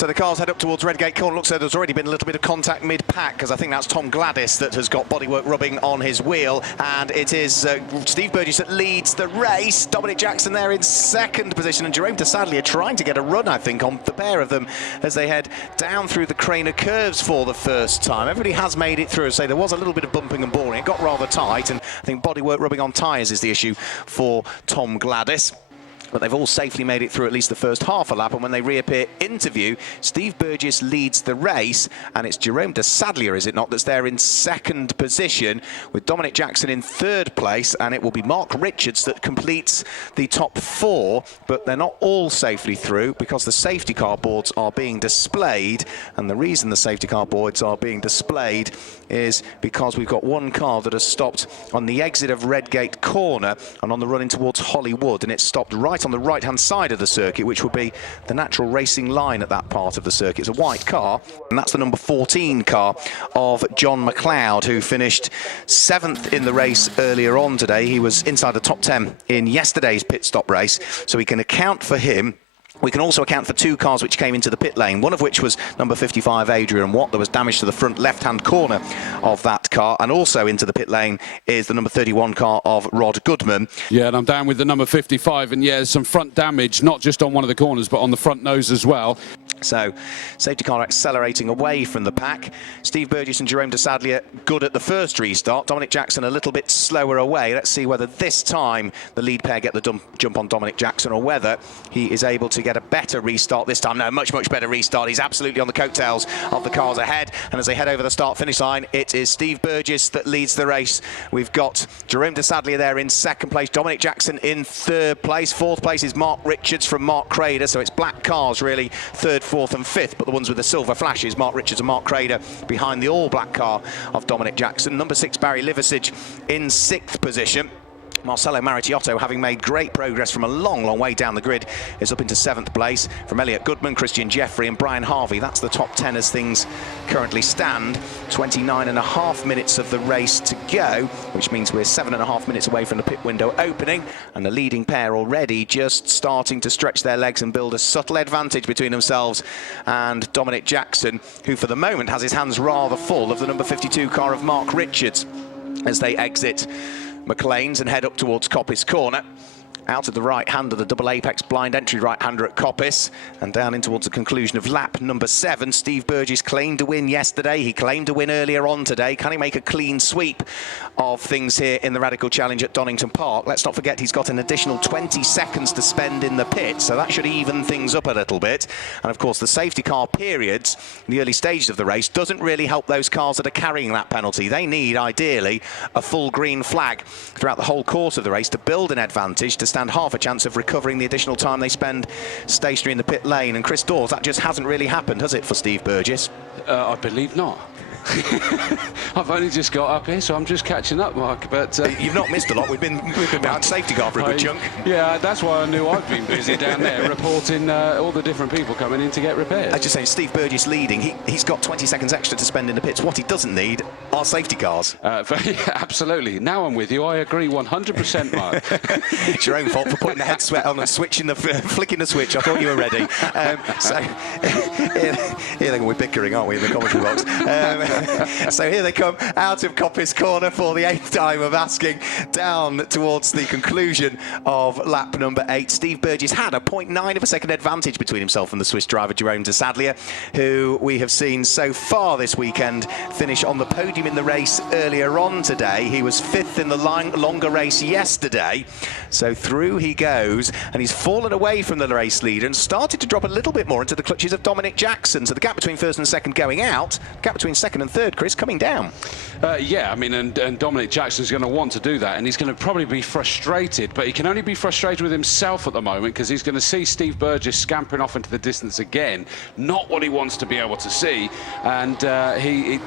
So the cars head up towards Redgate Corner. Looks like there's already been a little bit of contact mid-pack, because I think that's Tom Gladys that has got bodywork rubbing on his wheel, and it is Steve Burgess that leads the race. Dominic Jackson there in second position, and Jerome Desadlier trying to get a run, I think, on the pair of them as they head down through the Craner curves for the first time. Everybody has made it through. Say there was a little bit of bumping and boring. It got rather tight, and I think bodywork rubbing on tyres is the issue for Tom Gladys. But they've all safely made it through at least the first half a lap, and when they reappear into view, Steve Burgess leads the race, and it's Jerome Desadlier, is it not, that's there in second position, with Dominic Jackson in third place, and it will be Mark Richards that completes the top four, but they're not all safely through because the safety car boards are being displayed, and the reason the safety car boards are being displayed is because we've got one car that has stopped on the exit of Redgate Corner and on the run in towards Hollywood, and it's stopped right on the right-hand side of the circuit, which would be the natural racing line at that part of the circuit. It's a white car, and that's the number 14 car of John McLeod, who finished 7th in the race earlier on today. He was inside the top 10 in yesterday's pit stop race, so we can account for him. We can also account for two cars which came into the pit lane, one of which was number 55 Adrian Watt. There was damage to the front left-hand corner of that car, and also into the pit lane is the number 31 car of Rod Goodman. Yeah, and I'm down with the number 55, and yeah, there's some front damage, not just on one of the corners, but on the front nose as well. So, safety car accelerating away from the pack. Steve Burgess and Jerome Desadlier good at the first restart. Dominic Jackson a little bit slower away. Let's see whether this time the lead pair get the jump on Dominic Jackson, or whether he is able to get a better restart this time. No, much better restart. He's absolutely on the coattails of the cars ahead, and as they head over the start-finish line, it is Steve Burgess that leads the race. We've got Jerome Desadlier there in second place, Dominic Jackson in third place. Fourth place is Mark Richards from Mark Crader, so it's black cars really, third, fourth and fifth, but the ones with the silver flashes, Mark Richards and Mark Crader behind the all-black car of Dominic Jackson. Number 6 Barry Liversidge in 6th position. Marcelo Marittiotto, having made great progress from a long way down the grid, is up into 7th place. From Elliot Goodman, Christian Jeffrey and Brian Harvey, that's the top 10 as things currently stand. 29.5 minutes of the race to go, which means we're 7.5 minutes away from the pit window opening, and the leading pair already just starting to stretch their legs and build a subtle advantage between themselves and Dominic Jackson, who for the moment has his hands rather full of the number 52 car of Mark Richards as they exit McLean's and head up towards Coppice Corner. Out of the right hand of the double apex blind entry right-hander at Coppice, and down in towards the conclusion of lap number 7. Steve Burgess claimed a win yesterday. He claimed a win earlier on today. Can he make a clean sweep of things here in the Radical Challenge at Donington Park? Let's not forget he's got an additional 20 seconds to spend in the pit, so that should even things up a little bit. And of course the safety car periods in the early stages of the race doesn't really help those cars that are carrying that penalty. They need ideally a full green flag throughout the whole course of the race to build an advantage, to stand half a chance of recovering the additional time they spend stationary in the pit lane. And Chris Dawes, that just hasn't really happened, has it, for Steve Burgess? I believe not. I've only just got up here, so I'm just catching up, Mark. But you've not missed a lot. We've been behind safety car for a good chunk. Yeah, that's why I knew I'd been busy down there reporting all the different people coming in to get repairs. I just saying, Steve Burgess leading. He's got 20 seconds extra to spend in the pits. What he doesn't need are safety cars. Yeah, absolutely. Now I'm with you. I agree 100%, Mark. It's your own fault for putting the head sweat on and flicking the switch. I thought you were ready. So here we're bickering, aren't we, in the commentary box? So here they come out of Coppice Corner for the 8th time of asking, down towards the conclusion of lap number 8. Steve Burgess had a 0.9 of a second advantage between himself and the Swiss driver Jerome Desadlier, who we have seen so far this weekend finish on the podium in the race earlier on today. He was 5th in the longer race yesterday. So through he goes, and he's fallen away from the race leader and started to drop a little bit more into the clutches of Dominic Jackson. So the gap between first and second going out, gap between second and third, Chris, coming down. Yeah, I mean, and Dominic Jackson's going to want to do that, and he's going to probably be frustrated, but he can only be frustrated with himself at the moment, because he's going to see Steve Burgess scampering off into the distance again. Not what he wants to be able to see, and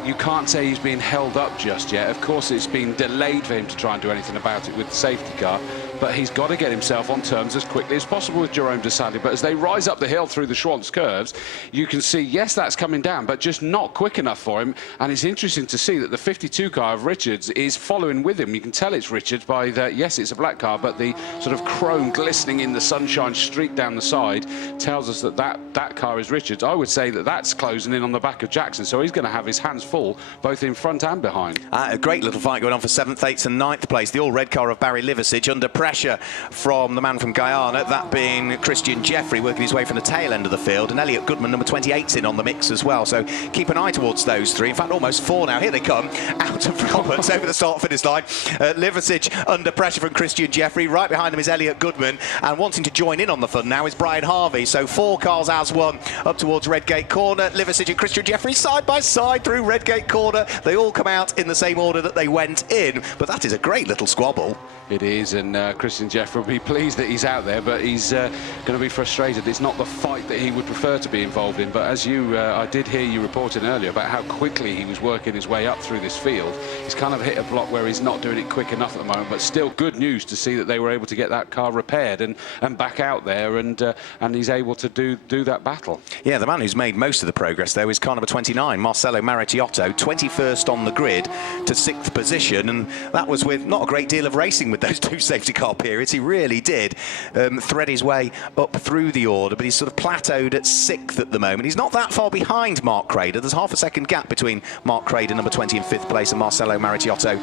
you can't say he's being held up just yet. Of course, it's been delayed for him to try and do anything about it with the safety car, but he's got to get himself on terms as quickly as possible with Jerome Desadlier. But as they rise up the hill through the Schwantz curves, you can see, yes, that's coming down, but just not quick enough for him. And it's interesting to see that the 52 car of Richards is following with him. You can tell it's Richards by the, yes, it's a black car, but the sort of chrome glistening in the sunshine streak down the side tells us that that car is Richards. I would say that that's closing in on the back of Jackson, so he's going to have his hands full both in front and behind. A great little fight going on for 7th, 8th and 9th place. The all-red car of Barry Liversidge under pressure from the man from Guyana, that being Christian Jeffrey, working his way from the tail end of the field, and Elliot Goodman, number 28's in on the mix as well. So keep an eye towards those three. In fact, almost four now. Here they come, out of Roberts over the start-finish line. Liversidge under pressure from Christian Jeffrey. Right behind him is Elliot Goodman, and wanting to join in on the fun now is Brian Harvey. So 4 cars as one up towards Redgate Corner. Liversidge and Christian Jeffrey side by side through Redgate Corner. They all come out in the same order that they went in, but that is a great little squabble. It is, and Christian Jeffrey will be pleased that he's out there, but he's going to be frustrated. It's not the fight that he would prefer to be involved in, but as you, I did hear you reporting earlier about how quickly he was working his way up through this field. He's kind of hit a block where he's not doing it quick enough at the moment, but still good news to see that they were able to get that car repaired and back out there, and he's able to do that battle. Yeah, the man who's made most of the progress, though, is car number 29, Marcelo Maritiotto, 21st on the grid to 6th position, and that was with not a great deal of racing with those 2 safety car periods. He really did thread his way up through the order, but he's sort of plateaued at 6th at the moment. He's not that far behind Mark Crader. There's half a second gap between Mark Crader, number 20 in 5th place, and Marcelo Maritiotto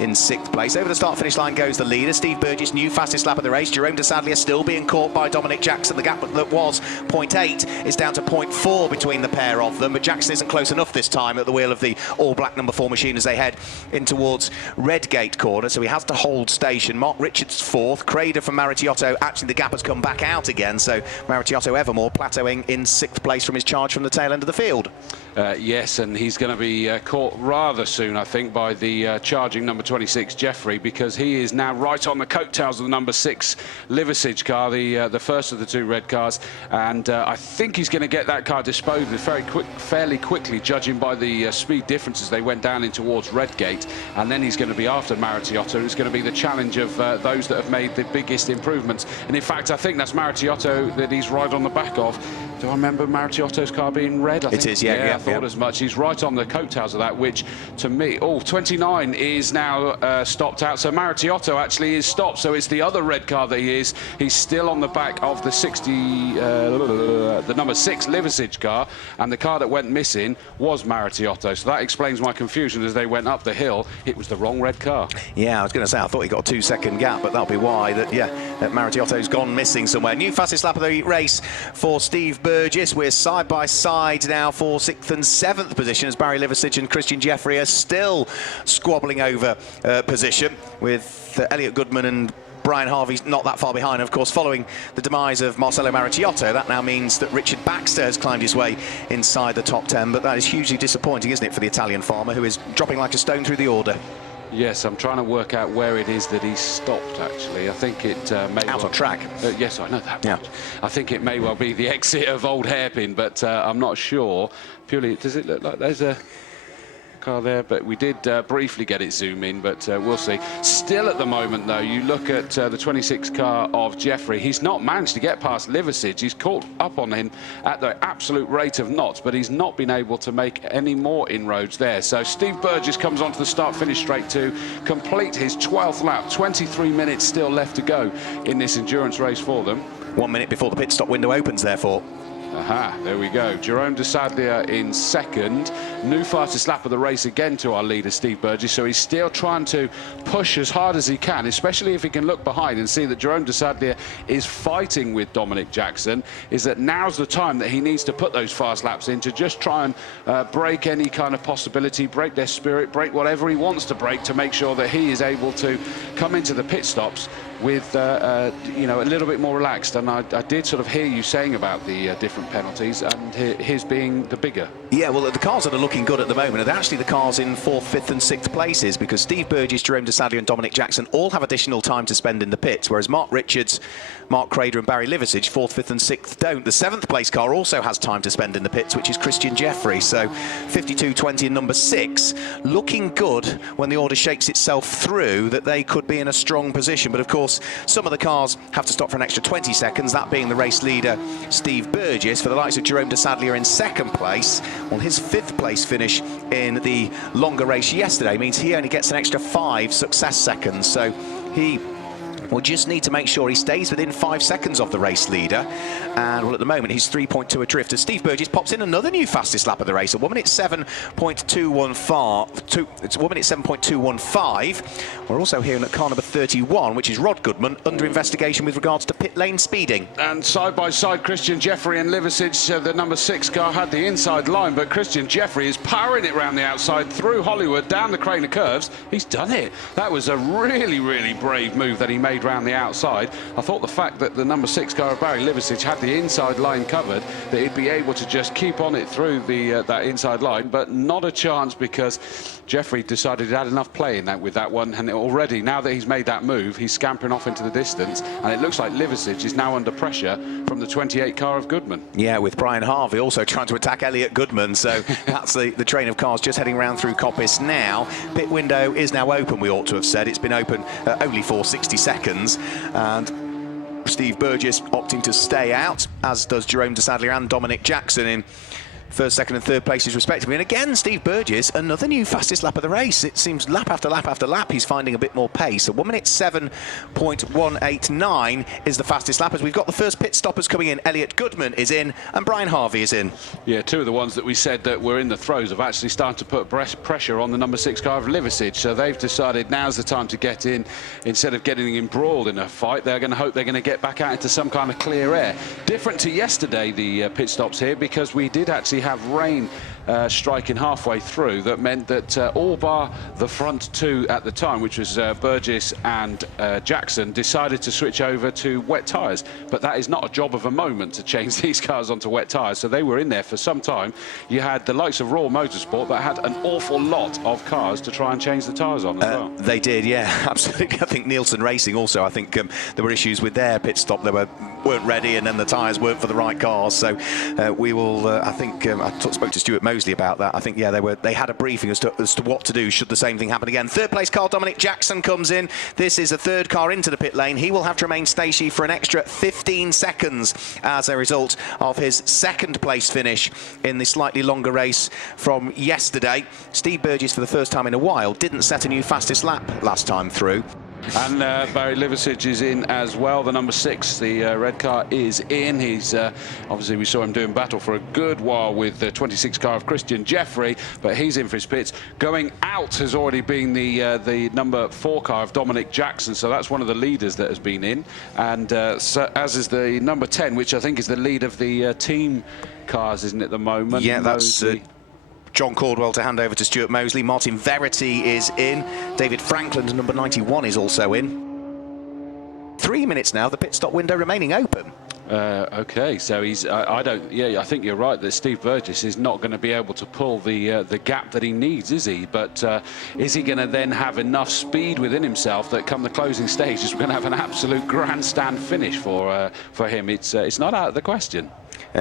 in 6th place. Over the start-finish line goes the leader, Steve Burgess, new fastest lap of the race. Jerome de Sadlier still being caught by Dominic Jackson. The gap that was 0.8 is down to 0.4 between the pair of them, but Jackson isn't close enough this time at the wheel of the all-black number 4 machine as they head in towards Redgate Corner, so he has to hold station. Mark Richards 4th, Crader from Maritiotto. Actually, the gap has come back out again, so Maritiotto evermore plateauing in 6th place from his charge from the tail end of the field. Yes, and he's going to be caught rather soon, I think, by the charging number 26, Jeffrey, because he is now right on the coattails of the number 6 Liversidge car, the first of the 2 red cars, and I think he's going to get that car disposed of fairly quickly, judging by the speed differences they went down in towards Redgate, and then he's going to be after Maritiotto. It's going to be the challenge of those that have made the biggest improvements, and in fact, I think that's Maritiotto that he's right on the back of. Do I remember Maritiotto's car being red? It is, yeah. I thought as much. He's right on the coattails of that, which to me, 29 is now stopped out. So Maritiotto actually is stopped. So it's the other red car that he is. He's still on the back of the the number 6 Liversidge car, and the car that went missing was Maritiotto. So that explains my confusion as they went up the hill. It was the wrong red car. Yeah, I was going to say, I thought he got a 2-second gap, but that'll be why that Maritiotto's gone missing somewhere. New fastest lap of the race for Steve Burgess. We're side by side now for 6th and 7th position as Barry Liversidge and Christian Jeffrey are still squabbling over position, with Elliot Goodman and Brian Harvey's not that far behind. Of course, following the demise of Marcelo Maritiotto, that now means that Richard Baxter has climbed his way inside the top 10, but that is hugely disappointing, isn't it, for the Italian farmer, who is dropping like a stone through the order. Yes, I'm trying to work out where it is that he stopped, actually. I think it may out on track. Yes, I know that much. I think it may well be the exit of Old Hairpin, but I'm not sure. Purely, does it look like there's a car there? But we did briefly get it zoom in, but we'll see. Still at the moment, though, you look at the 26 car of Jeffrey. He's not managed to get past Liversidge. He's caught up on him at the absolute rate of knots, but he's not been able to make any more inroads there. So Steve Burgess comes onto the start-finish straight to complete his 12th lap. 23 minutes still left to go in this endurance race for them. 1 minute before the pit stop window opens, therefore. Aha, there we go. Jerome de Sadlier in 2nd. New fastest lap of the race again to our leader, Steve Burgess. So he's still trying to push as hard as he can, especially if he can look behind and see that Jerome de Sadlier is fighting with Dominic Jackson. Is that now's the time that he needs to put those fast laps in to just try and break any kind of possibility, break their spirit, break whatever he wants to break, to make sure that he is able to come into the pit stops with a little bit more relaxed. And I did sort of hear you saying about the different penalties, and his being the bigger. Yeah, well, the cars that are looking good at the moment are actually the cars in 4th, 5th and 6th places, because Steve Burgess, Jerome de Sadlier and Dominic Jackson all have additional time to spend in the pits, whereas Mark Richards, Mark Crader and Barry Liversidge, 4th, 5th and 6th don't. The 7th place car also has time to spend in the pits, which is Christian Jeffrey. So 52, 20 and number 6 looking good when the order shakes itself through, that they could be in a strong position. But of course, course, some of the cars have to stop for an extra 20 seconds, that being the race leader, Steve Burgess. For the likes of Jerome de Sadlier in second place, well, his 5th place finish in the longer race yesterday means he only gets an extra 5 success seconds. So he will just need to make sure he stays within 5 seconds of the race leader. And well, at the moment, he's 3.2 adrift as Steve Burgess pops in another new fastest lap of the race, a 1 minute 7.215. It's 1 minute 7.215. We're also hearing at car number 31, which is Rod Goodman, under investigation with regards to pit lane speeding. And side by side, Christian Jeffrey and Liversidge, the number 6 car, had the inside line, but Christian Jeffrey is powering it round the outside through Hollywood, down the crane of curves. He's done it. That was a really, really brave move that he made round the outside. I thought the fact that the number 6 car of Barry Liversidge had the inside line covered, that he'd be able to just keep on it through the that inside line, but not a chance, because Jeffrey decided he had enough play in that with that one, and already, now that he's made that move, he's scampering off into the distance, and it looks like Liversidge is now under pressure from the 28 car of Goodman. Yeah, with Brian Harvey also trying to attack Elliot Goodman, so that's the train of cars just heading round through Coppice now. Pit window is now open, we ought to have said. It's been open only for 60 seconds, and Steve Burgess opting to stay out, as does Jerome de Sadlier and Dominic Jackson in first, second and third places respectively. And again, Steve Burgess, another new fastest lap of the race. It seems lap after lap after lap he's finding a bit more pace. So 1 minute 7.189 is the fastest lap, as we've got the first pit stoppers coming in. Elliot Goodman is in and Brian Harvey is in. Yeah, 2 of the ones that we said that were in the throes have actually started to put pressure on the number 6 car of Liversidge. So they've decided now's the time to get in. Instead of getting embroiled in a fight, they're going to hope they're going to get back out into some kind of clear air. Different to yesterday, the pit stops here, because we did actually have rain striking halfway through. That meant that all bar the front 2 at the time, which was Burgess and Jackson, decided to switch over to wet tyres. But that is not a job of a moment to change these cars onto wet tyres, so they were in there for some time. You had the likes of Royal Motorsport that had an awful lot of cars to try and change the tyres on as well. They did, yeah, absolutely. I think Nielsen Racing also, I think there were issues with their pit stop. They weren't ready, and then the tyres weren't for the right cars. So we will, I think, I spoke to Stuart Mosley about that. I think, yeah, they had a briefing as to what to do should the same thing happen again. Third place car, Dominic Jackson, comes in. This is a third car into the pit lane. He will have to remain stationary for an extra 15 seconds as a result of his second place finish in the slightly longer race from yesterday. Steve Burgess, for the first time in a while, didn't set a new fastest lap last time through. And Barry Liversidge is in as well. The number 6, the red car, is in. He's obviously, we saw him doing battle for a good while with the 26 car of Christian Jeffrey, but he's in for his pits. Going out has already been the number 4 car of Dominic Jackson, so that's one of the leaders that has been in, and so, as is the number 10, which I think is the lead of the team cars, isn't it, at the moment? Yeah, that's John Caldwell to hand over to Stuart Mosley. Martin Verity is in. David Franklin, number 91, is also in. 3 minutes now, the pit stop window remaining open. Okay, so he's. I think you're right that Steve Burgess is not going to be able to pull the gap that he needs, is he? But is he going to then have enough speed within himself that come the closing stages, we're going to have an absolute grandstand finish for him? It's not out of the question.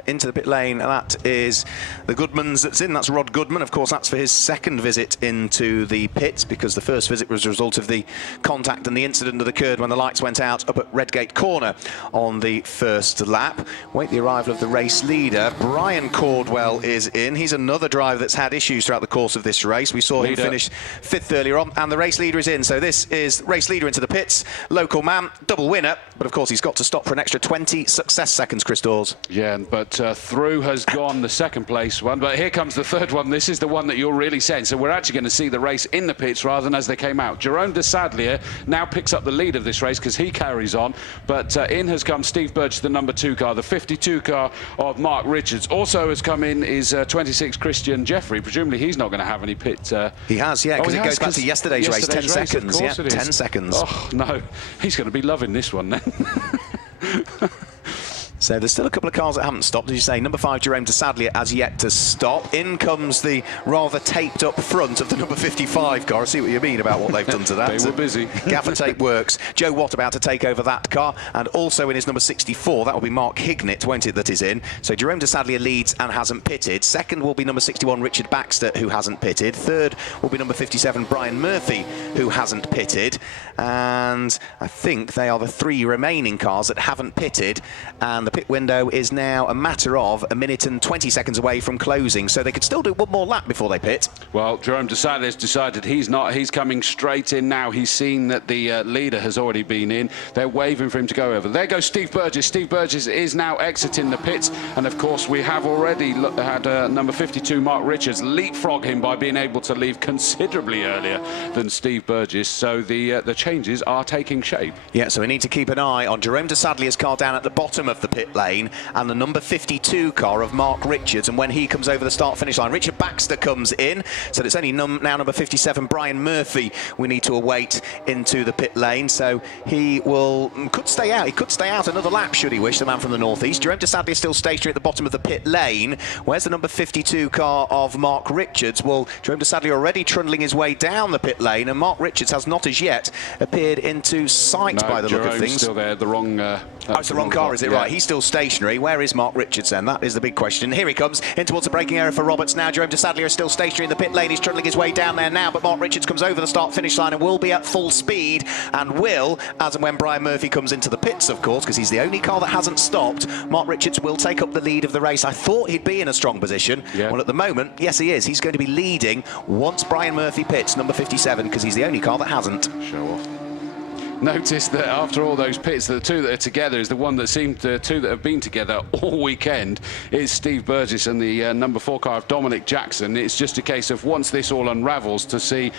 Into the pit lane, and that is the Goodmans that's in. That's Rod Goodman. Of course, that's for his second visit into the pits, because the first visit was a result of the contact and the incident that occurred when the lights went out up at Redgate Corner on the first lap. Wait the arrival of the race leader. Brian Caldwell is in. He's another driver that's had issues throughout the course of this race. We saw him finish 5th earlier on, and the race leader is in. So this is race leader into the pits. Local man, double winner, but of course he's got to stop for an extra 20 success seconds, Chris Dawes. Yeah, but through has gone the second place one, but here comes the third one. This is the one that you're really saying. So we're actually going to see the race in the pits rather than as they came out. Jerome de Sadlier now picks up the lead of this race because he carries on, but in has come Steve Burgess, the number 2 car. The 52 car of Mark Richards also has come in, is 26 Christian Jeffrey. Presumably he's not going to have any pit. He has, yeah, because it goes back to yesterday's race. 10 seconds, yeah, 10 seconds. Oh no, he's going to be loving this one then. So there's still a couple of cars that haven't stopped. As you say, number 5, Jerome de Sadlier, has yet to stop. In comes the rather taped up front of the number 55 car. I see what you mean about what they've done to that. They were busy. Gaffer tape works. Joe Watt about to take over that car. And also in his number 64, that will be Mark Hignett, won't it, that is in. So Jerome de Sadlier leads and hasn't pitted. Second will be number 61, Richard Baxter, who hasn't pitted. Third will be number 57, Brian Murphy, who hasn't pitted. And I think they are the 3 remaining cars that haven't pitted. And the pit window is now a matter of a minute and 20 seconds away from closing, so they could still do one more lap before they pit. Well, Jerome de Sadlier's decided he's not. He's coming straight in now. He's seen that the leader has already been in. They're waving for him to go over. There goes Steve Burgess. Steve Burgess is now exiting the pits, and of course we have already had number 52 Mark Richards leapfrog him by being able to leave considerably earlier than Steve Burgess. So the changes are taking shape. Yeah, so we need to keep an eye on Jerome de Sadlier's car down at the bottom of the pit lane and the number 52 car of Mark Richards, and when he comes over the start-finish line, Richard Baxter comes in, so it's only now number 57 Brian Murphy we need to await into the pit lane. So he could stay out. He could stay out another lap should he wish, the man from the northeast. Jerome de Sadlier still stationary at the bottom of the pit lane. Where's the number 52 car of Mark Richards? Well, Jerome de Sadlier already trundling his way down the pit lane, and Mark Richards has not as yet appeared into sight by the look of things. Still there, the wrong. It's the wrong car, is it? Yeah. Right, he's still stationary. Where is Mark Richards then? That is the big question. Here he comes in towards the braking area for Roberts now. Jerome de Sadlier is still stationary in the pit lane. He's trundling his way down there now, but Mark Richards comes over the start-finish line and will be at full speed, and will, as and when Brian Murphy comes into the pits, of course, because he's the only car that hasn't stopped. Mark Richards will take up the lead of the race. I thought he'd be in a strong position. Yeah. Well, at the moment, yes, he is. He's going to be leading once Brian Murphy pits, number 57, because he's the only car that hasn't. Show off. Notice that after all those pits, the 2 that are together is the one that seemed the 2 that have been together all weekend is Steve Burgess and the number 4 car of Dominic Jackson. It's just a case of once this all unravels to see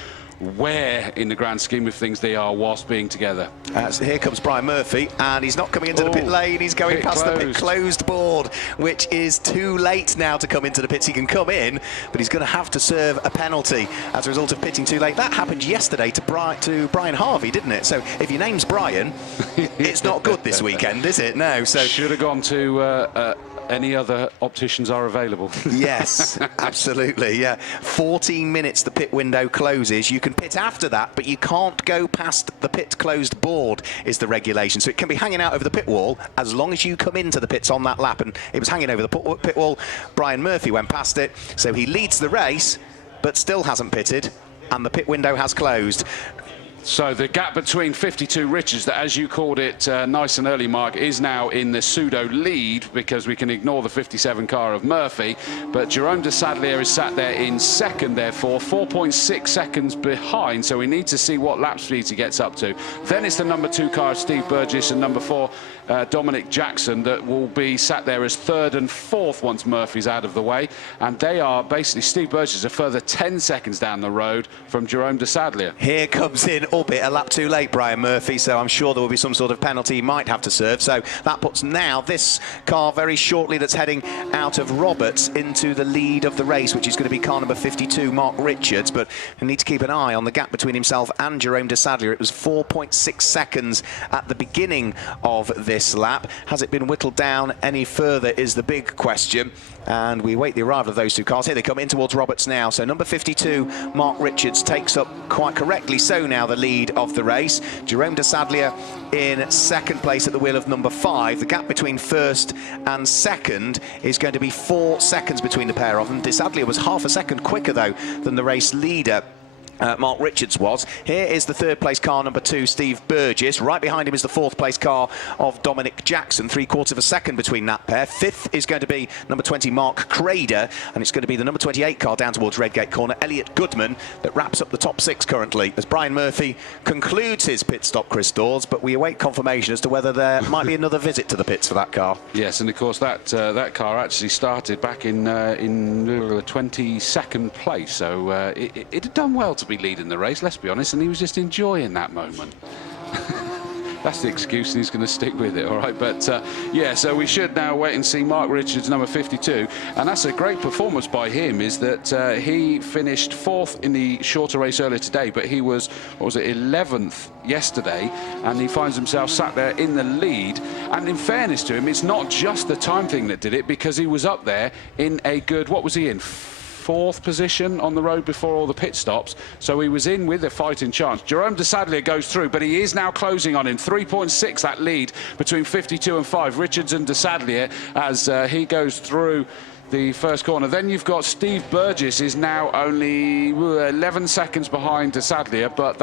where in the grand scheme of things they are whilst being together. So here comes Brian Murphy, and he's not coming into the pit lane. He's going past the pit closed board, which is too late now to come into the pits. He can come in, but he's going to have to serve a penalty as a result of pitting too late. That happened yesterday to Brian Harvey, didn't it? So if your name's Brian, it's not good this weekend, is it? No. So should have gone to any other opticians are available. Yes, absolutely, yeah. 14 minutes the pit window closes. You can pit after that, but you can't go past the pit closed board is the regulation. So it can be hanging out over the pit wall as long as you come into the pits on that lap. And it was hanging over the pit wall. Brian Murphy went past it, so he leads the race, but still hasn't pitted, and the pit window has closed. So the gap between 52 Richards, that as you called it nice and early, Mark, is now in the pseudo lead because we can ignore the 57 car of Murphy. But Jerome de Sadlier is sat there in second, therefore 4.6 seconds behind. So we need to see what lap speed he gets up to. Then it's the number 2 car of Steve Burgess and number 4 Dominic Jackson that will be sat there as 3rd and 4th once Murphy's out of the way. And they are basically, Steve Burgess a further 10 seconds down the road from Jerome de Sadlier. Here comes in, albeit a lap too late, Brian Murphy, so I'm sure there will be some sort of penalty he might have to serve. So that puts now this car very shortly that's heading out of Roberts into the lead of the race, which is going to be car number 52, Mark Richards. But we need to keep an eye on the gap between himself and Jerome de Sadlier. It was 4.6 seconds at the beginning of this lap. Has it been whittled down any further is the big question, and we wait the arrival of those 2 cars. Here they come in towards Roberts now. So number 52 Mark Richards takes up, quite correctly so now, the lead of the race. Jerome de Sadlier in second place at the wheel of number 5. The gap between first and second is going to be 4 seconds between the pair of them. De Sadlier was half a second quicker though than the race leader, Mark Richards was. Here is the 3rd place car, number 2, Steve Burgess. Right behind him is the 4th place car of Dominic Jackson, 3/4 of a second between that pair. 5th is going to be number 20, Mark Crader, and it's going to be the number 28 car down towards Redgate Corner, Elliot Goodman, that wraps up the top 6 currently as Brian Murphy concludes his pit stop, Chris Dawes, but we await confirmation as to whether there might be another visit to the pits for that car. Yes, and of course that car actually started back in 22nd place, so it had done well to be leading the race, let's be honest, and he was just enjoying that moment. That's the excuse, and he's going to stick with it, all right? But, yeah, so we should now wait and see Mark Richards, number 52. And that's a great performance by him, is that he finished 4th in the shorter race earlier today, but he was, what was it, 11th yesterday, and he finds himself sat there in the lead. And in fairness to him, it's not just the time thing that did it, because he was up there in a good, what was he in? 4th position on the road before all the pit stops, so he was in with a fighting chance. Jerome de Sadlier goes through, but he is now closing on him. 3.6 that lead between 52 and 5, Richards and de Sadlier, as he goes through the first corner. Then you've got Steve Burgess is now only 11 seconds behind de Sadlier, but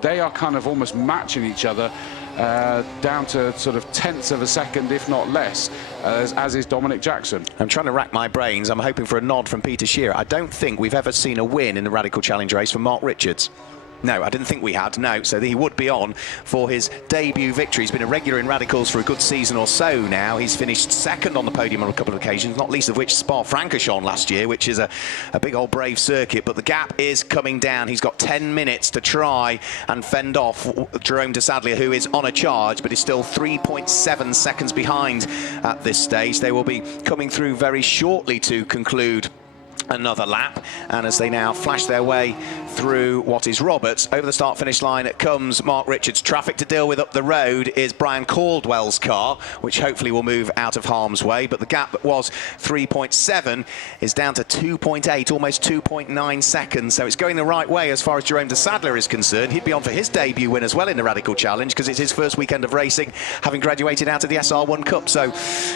they are kind of almost matching each other. Down to sort of tenths of a second, if not less, as is Dominic Jackson. I'm trying to rack my brains. I'm hoping for a nod from Peter Shearer. I don't think we've ever seen a win in the Radical Challenge race from Mark Richards. No, I didn't think we had, no. So he would be on for his debut victory. He's been a regular in Radicals for a good season or so now. He's finished second on the podium on a couple of occasions, not least of which Spa-Francorchamps last year, which is a big old brave circuit. But the gap is coming down. He's got 10 minutes to try and fend off Jerome de Sadlier, who is on a charge, but is still 3.7 seconds behind at this stage. They will be coming through very shortly to conclude another lap, and as they now flash their way through what is Roberts, over the start-finish line comes Mark Richards. Traffic to deal with up the road is Brian Caldwell's car, which hopefully will move out of harm's way, but the gap that was 3.7 is down to 2.8, almost 2.9 seconds, so it's going the right way as far as Jerome de Sadlier is concerned. He'd be on for his debut win as well in the Radical Challenge, because it's his first weekend of racing, having graduated out of the SR1 Cup, so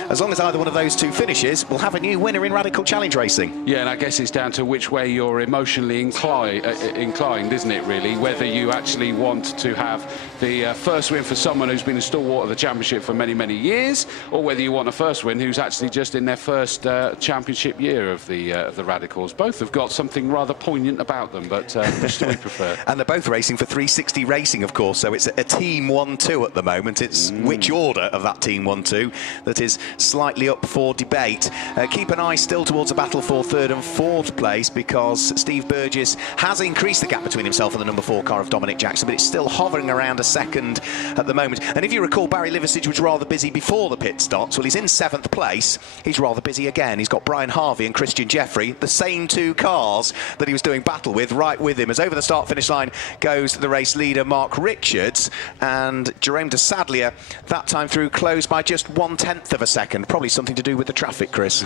as long as either one of those two finishes, we'll have a new winner in Radical Challenge racing. Yeah, and I guess it's down to which way you're emotionally inclined, isn't it, really? Whether you actually want to have the first win for someone who's been a stalwart of the championship for many, many years, or whether you want a first win who's actually just in their first championship year of the Radicals. Both have got something rather poignant about them, but which do we prefer? And they're both racing for 360 Racing, of course, so it's a Team 1-2 at the moment. It's which order of that Team 1-2 that is slightly up for debate. Keep an eye still towards a battle for 3rd and 4th place, because Steve Burgess has increased the gap between himself and the number 4 car of Dominic Jackson, but it's still hovering around a second at the moment. And if you recall, Barry Liversidge was rather busy before the pit stops. Well, he's in 7th place. He's rather busy again. He's got Brian Harvey and Christian Jeffrey, the same 2 cars that he was doing battle with, right with him. As over the start-finish line goes the race leader, Mark Richards, and Jerome de Sadlier, that time through, closed by just 1/10 of a second. Probably something to do with the traffic, Chris.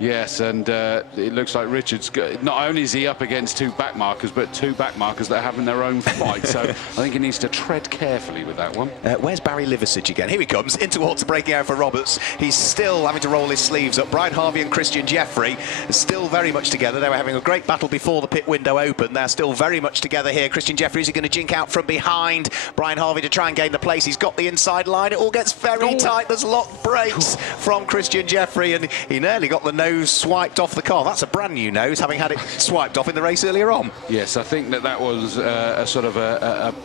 Yes, and it looks like Richards, not only is he up against 2 backmarkers, but 2 backmarkers that are having their own fight, so I think he needs to tread carefully with that one. Where's Barry Liversidge again? Here he comes, in towards the braking area for Roberts. He's still having to roll his sleeves up. Brian Harvey and Christian Jeffrey are still very much together. They were having a great battle before the pit window opened. They're still very much together here. Christian Jeffrey is going to jink out from behind Brian Harvey to try and gain the place. He's got the inside line. It all gets very tight. There's locked brakes from Christian Jeffrey, and he nearly got the nose swiped off the car. That's a brand new nose, having had it swiped off in the race earlier on. Yes, I think that was a sort of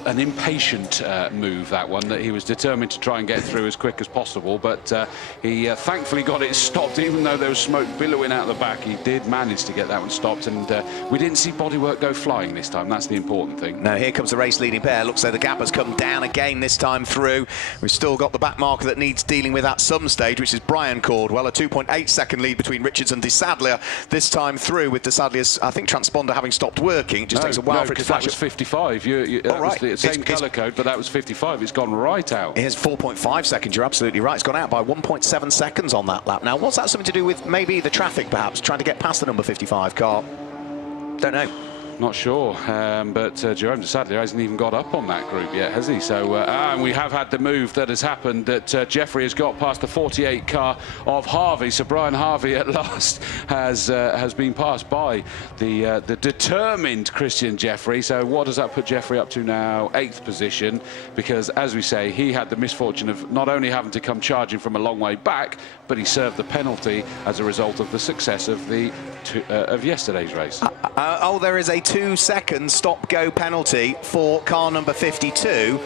an impatient move, that one, that he was determined to try and get through as quick as possible, but he thankfully got it stopped. Even though there was smoke billowing out the back, he did manage to get that one stopped, and we didn't see bodywork go flying this time. That's the important thing. Now here comes the race leading pair. Looks like the gap has come down again this time through. We've still got the back marker that needs dealing with at some stage, which is Brian Caldwell. A 2.8 second lead between Richards and de Sadlier this time through, with de Sadlier's, I think, transponder having stopped working. It just takes a while for it to flash. That was 55. That was the same colour code, but that was 55. It's gone right out. Here's 4.5 seconds. You're absolutely right. It's gone out by 1.7 seconds on that lap. Now, what's that something to do with? Maybe the traffic, perhaps, trying to get past the number 55 car? Don't know. Not sure, but Jerome de Sadlier hasn't even got up on that group yet, has he? So, and we have had the move that has happened, that Jeffrey has got past the 48 car of Harvey. So Brian Harvey at last has been passed by the determined Christian Jeffrey. So what does that put Jeffrey up to now? 8th position, because as we say, he had the misfortune of not only having to come charging from a long way back, but he served the penalty as a result of the success of of yesterday's race. There is a 2-second stop-go penalty for car number 52,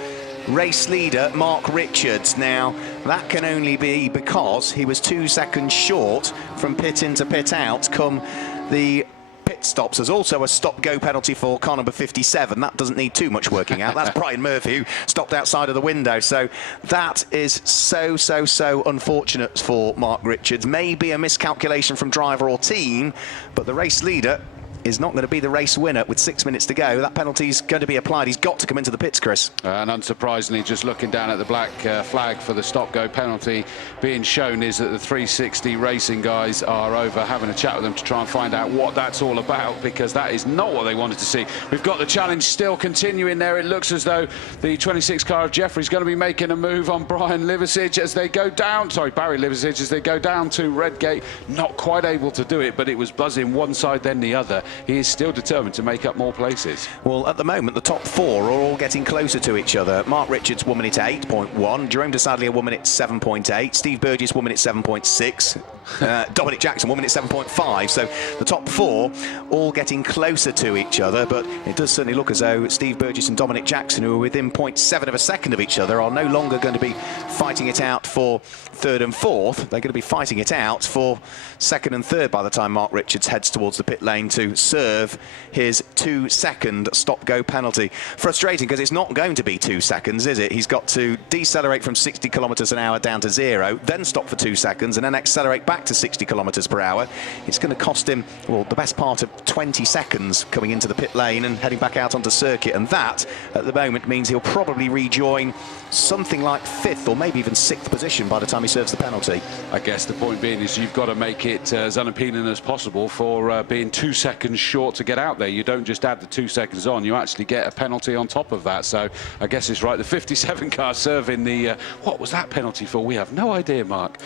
race leader Mark Richards. Now, that can only be because he was 2 seconds short from pit in to pit out come the pit stops. There's also a stop-go penalty for car number 57. That doesn't need too much working out. That's Brian Murphy, who stopped outside of the window. So that is so unfortunate for Mark Richards. Maybe a miscalculation from driver or team, but the race leader is not going to be the race winner with 6 minutes to go. That penalty's going to be applied. He's got to come into the pits, Chris. And unsurprisingly, just looking down at the black flag for the stop-go penalty being shown is that the 360 racing guys are over having a chat with them to try and find out what that's all about, because that is not what they wanted to see. We've got the challenge still continuing there. It looks as though the 26 car of Jeffrey's going to be making a move on Brian Liversidge as they go down, Barry Liversidge, as they go down to Redgate. Not quite able to do it, but it was buzzing one side then the other. He is still determined to make up more places. Well, at the moment, the top four are all getting closer to each other. Mark Richards, 1 minute 8.1. Jerome de Sadlier, 1 minute 7.8. Steve Burgess, 1 minute 7.6. Dominic Jackson, 1 minute 7.5. So the top four all getting closer to each other, but it does certainly look as though Steve Burgess and Dominic Jackson, who are within 0.7 of a second of each other, are no longer going to be fighting it out for third and fourth. They're going to be fighting it out for second and third by the time Mark Richards heads towards the pit lane to serve his 2-second stop-go penalty. Frustrating, because it's not going to be 2 seconds, is it? He's got to decelerate from 60 kilometres an hour down to 0, then stop for 2 seconds, and then accelerate back to 60 kilometres per hour. It's going to cost him, well, the best part of 20 seconds coming into the pit lane and heading back out onto circuit, and that at the moment means he'll probably rejoin something like 5th or maybe even 6th position by the time he serves the penalty. I guess the point being is you've got to make it as unappealing as possible for being 2 seconds short to get out there. You don't just add the 2 seconds on, you actually get a penalty on top of that. So I guess it's right. The 57 car serving the what was that penalty for? We have no idea, Mark.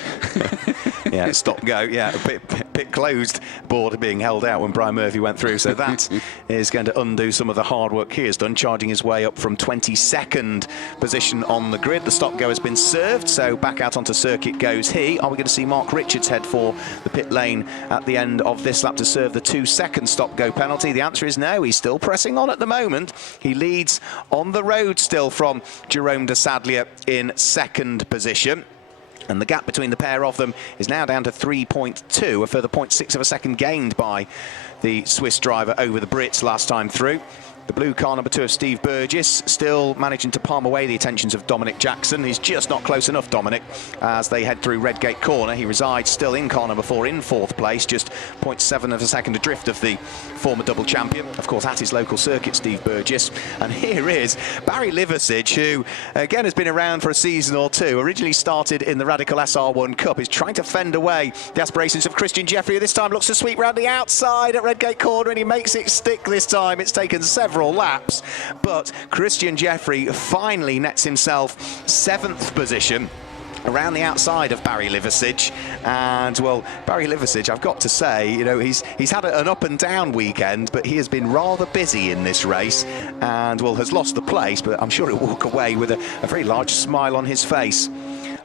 Yeah, stop go. Yeah, a bit closed board being held out when Brian Murphy went through. So that is going to undo some of the hard work he has done, charging his way up from 22nd position on the grid. The stop go has been served, so back out onto circuit goes he. Are we going to see Mark Richards head for the pit lane at the end of this lap to serve the 2-second stop go penalty? The answer is no. He's still pressing on at the moment. He leads on the road still from Jerome de Sadlier in 2nd position. And the gap between the pair of them is now down to 3.2, a further 0.6 of a second gained by the Swiss driver over the Brits last time through. The blue car number 2 of Steve Burgess still managing to palm away the attentions of Dominic Jackson. He's just not close enough, Dominic, as they head through Redgate Corner. He resides still in car number 4 in 4th place, just 0.7 of a second adrift of the former double champion. Of course, at his local circuit, Steve Burgess. And here is Barry Liversidge, who again has been around for a season or two. Originally started in the Radical SR1 Cup. Is trying to fend away the aspirations of Christian Jeffrey. This time looks to sweep round the outside at Redgate Corner, and he makes it stick this time. It's taken several laps, but Christian Jeffrey finally nets himself 7th position around the outside of Barry Liversidge. And well, Barry Liversidge, I've got to say, you know, he's had an up and down weekend, but he has been rather busy in this race, and well, has lost the place, but I'm sure he'll walk away with a very large smile on his face.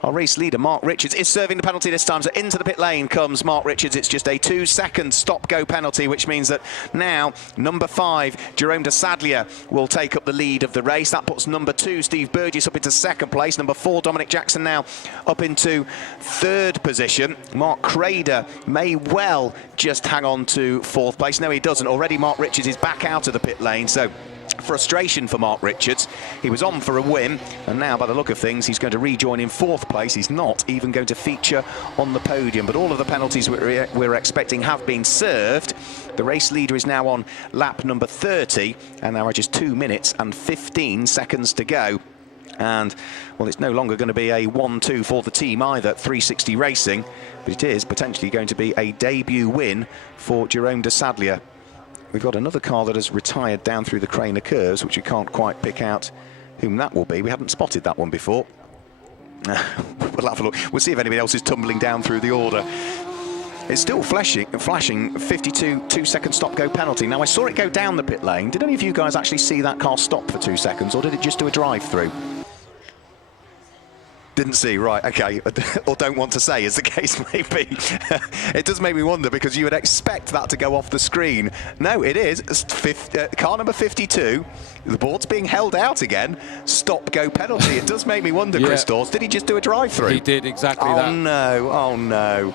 Our race leader, Mark Richards, is serving the penalty this time. So into the pit lane comes Mark Richards. It's just a 2-second stop-go penalty, which means that now number 5, Jerome de Sadlier, will take up the lead of the race. That puts number 2, Steve Burgess, up into 2nd place. Number 4, Dominic Jackson, now up into 3rd position. Mark Crader may well just hang on to 4th place. No, he doesn't. Already Mark Richards is back out of the pit lane. So frustration for Mark Richards. He was on for a win, and now by the look of things he's going to rejoin in 4th place. He's not even going to feature on the podium, but all of the penalties we're expecting have been served. The race leader is now on lap number 30, and there are just 2 minutes and 15 seconds to go. And well, it's no longer going to be a 1-2 for the team either, 360 Racing, but it is potentially going to be a debut win for Jerome de Sadlier. We've got another car that has retired down through the Craner curves, which we can't quite pick out whom that will be. We haven't spotted that one before. We'll have a look. We'll see if anybody else is tumbling down through the order. It's still flashing 52 2-second stop-go penalty. Now, I saw it go down the pit lane. Did any of you guys actually see that car stop for 2 seconds, or did it just do a drive-through? Didn't see, right, okay, or don't want to say, as the case may be. It does make me wonder, because you would expect that to go off the screen. No, it is. Car number 52, the board's being held out again. Stop-go penalty. It does make me wonder, yeah. Chris Dawes, did he just do a drive-through? He did exactly that. Oh, no, oh, no.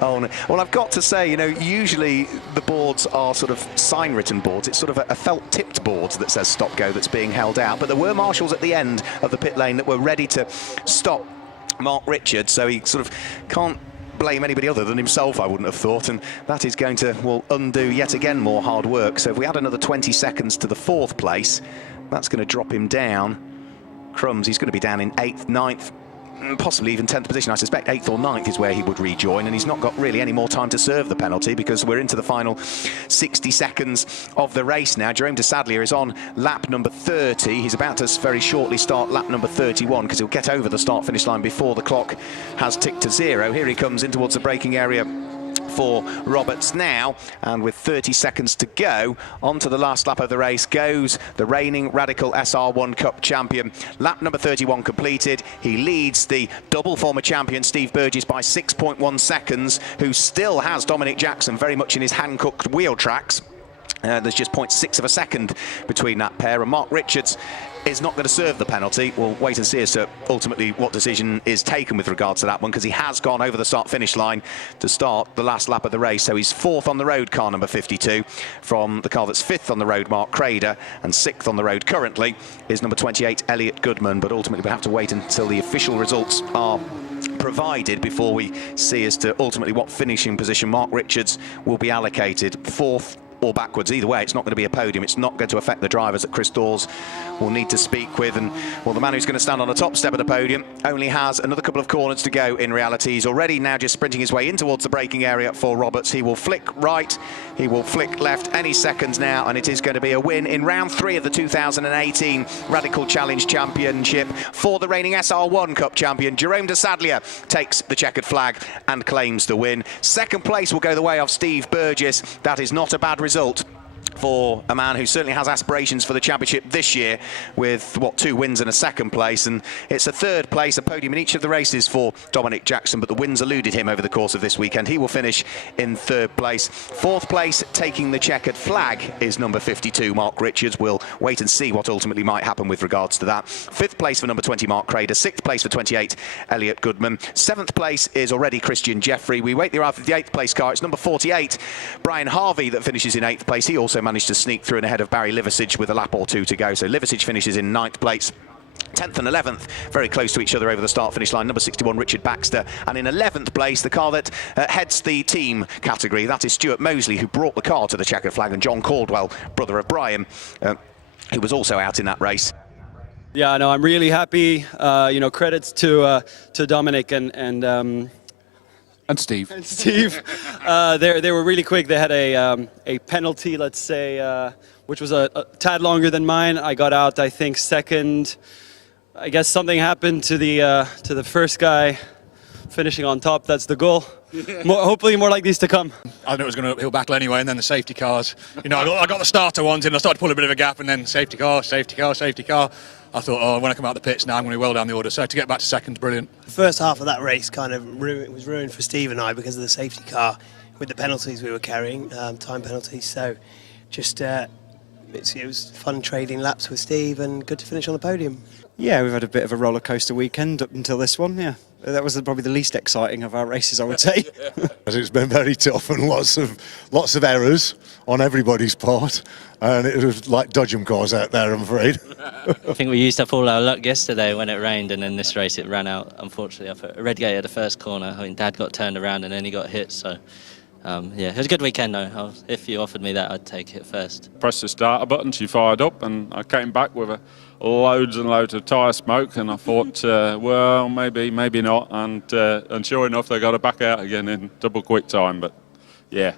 Oh, no. Well, I've got to say, you know, usually the boards are sort of sign-written boards. It's sort of a felt-tipped board that says stop-go that's being held out. But there were marshals at the end of the pit lane that were ready to stop Mark Richards, so he sort of can't blame anybody other than himself, I wouldn't have thought, and that is going to, well, undo yet again more hard work. So if we add another 20 seconds to the 4th place, that's going to drop him down. Crumbs, he's going to be down in 8th, 9th, possibly even 10th position. I suspect 8th or 9th is where he would rejoin, and he's not got really any more time to serve the penalty because we're into the final 60 seconds of the race now. Jerome de Sadlier is on lap number 30. He's about to very shortly start lap number 31 because he'll get over the start-finish line before the clock has ticked to 0. Here he comes in towards the braking area for Roberts now, and with 30 seconds to go, onto the last lap of the race goes the reigning Radical SR1 Cup champion. Lap number 31 completed. He leads the double former champion Steve Burgess by 6.1 seconds, who still has Dominic Jackson very much in his hand-cooked wheel tracks. There's just 0.6 of a second between that pair, and Mark Richards is not going to serve the penalty. We'll wait and see as to ultimately what decision is taken with regards to that one, because he has gone over the start-finish line to start the last lap of the race. So he's 4th on the road, car number 52, from the car that's 5th on the road, Mark Crader, and 6th on the road currently is number 28, Elliot Goodman. But ultimately we'll have to wait until the official results are provided before we see as to ultimately what finishing position Mark Richards will be allocated. 4th or backwards, either way, it's not going to be a podium. It's not going to affect the drivers that Chris Dawes will need to speak with. And, well, the man who's going to stand on the top step of the podium only has another couple of corners to go in reality. He's already now just sprinting his way in towards the braking area for Roberts. He will flick right, he will flick left any seconds now, and it is going to be a win in round 3 of the 2018 Radical Challenge Championship for the reigning SR1 Cup champion. Jerome de Sadlier takes the checkered flag and claims the win. 2nd place will go the way of Steve Burgess. That is not a bad result for a man who certainly has aspirations for the championship this year, with, what, 2 wins and a 2nd place. And it's a 3rd place, a podium in each of the races for Dominic Jackson, but the wins eluded him over the course of this weekend. He will finish in 3rd place. 4th place, taking the checkered flag, is number 52, Mark Richards. We'll wait and see what ultimately might happen with regards to that. 5th place for number 20, Mark Crader. 6th place for 28, Elliot Goodman. 7th place is already Christian Jeffrey. We wait there after the 8th place car. It's number 48, Brian Harvey, that finishes in 8th place. He also managed to sneak through and ahead of Barry Liversidge with a lap or 2 to go. So Liversidge finishes in 9th place. 10th and 11th, very close to each other over the start-finish line. Number 61, Richard Baxter. And in 11th place, the car that heads the team category. That is Stuart Mosley, who brought the car to the checkered flag, and John Caldwell, brother of Brian, who was also out in that race. Yeah, no, I'm really happy. You know, credits to Dominic and Steve. They were really quick. They had a penalty, let's say, which was a tad longer than mine. I got out, I think, 2nd. I guess something happened to the first guy finishing on top. That's the goal. Hopefully more like these to come. I knew it was going to uphill battle anyway, and then the safety cars. You know, I got the starter ones in, I started to pull a bit of a gap, and then safety car, safety car, safety car. I thought, oh, when I come out the pits now, I'm going to be well down the order. So to get back to 2nd, brilliant. The first half of that race kind of was ruined for Steve and I because of the safety car with the penalties we were carrying, time penalties. So just it was fun trading laps with Steve and good to finish on the podium. Yeah, we've had a bit of a roller coaster weekend up until this one, yeah. That was probably the least exciting of our races, I would say. It's been very tough and lots of errors on everybody's part, and it was like dodgem cars out there, I'm afraid. I think we used up all our luck yesterday when it rained, and then this race it ran out, unfortunately, off at Redgate at the first corner. I mean, Dad got turned around and then he got hit, so yeah, it was a good weekend though. If you offered me that, I'd take it first. Pressed the starter button, she fired up, and I came back with loads and loads of tyre smoke, and I thought, well, maybe not, and sure enough, they got her back out again in double quick time. But yeah.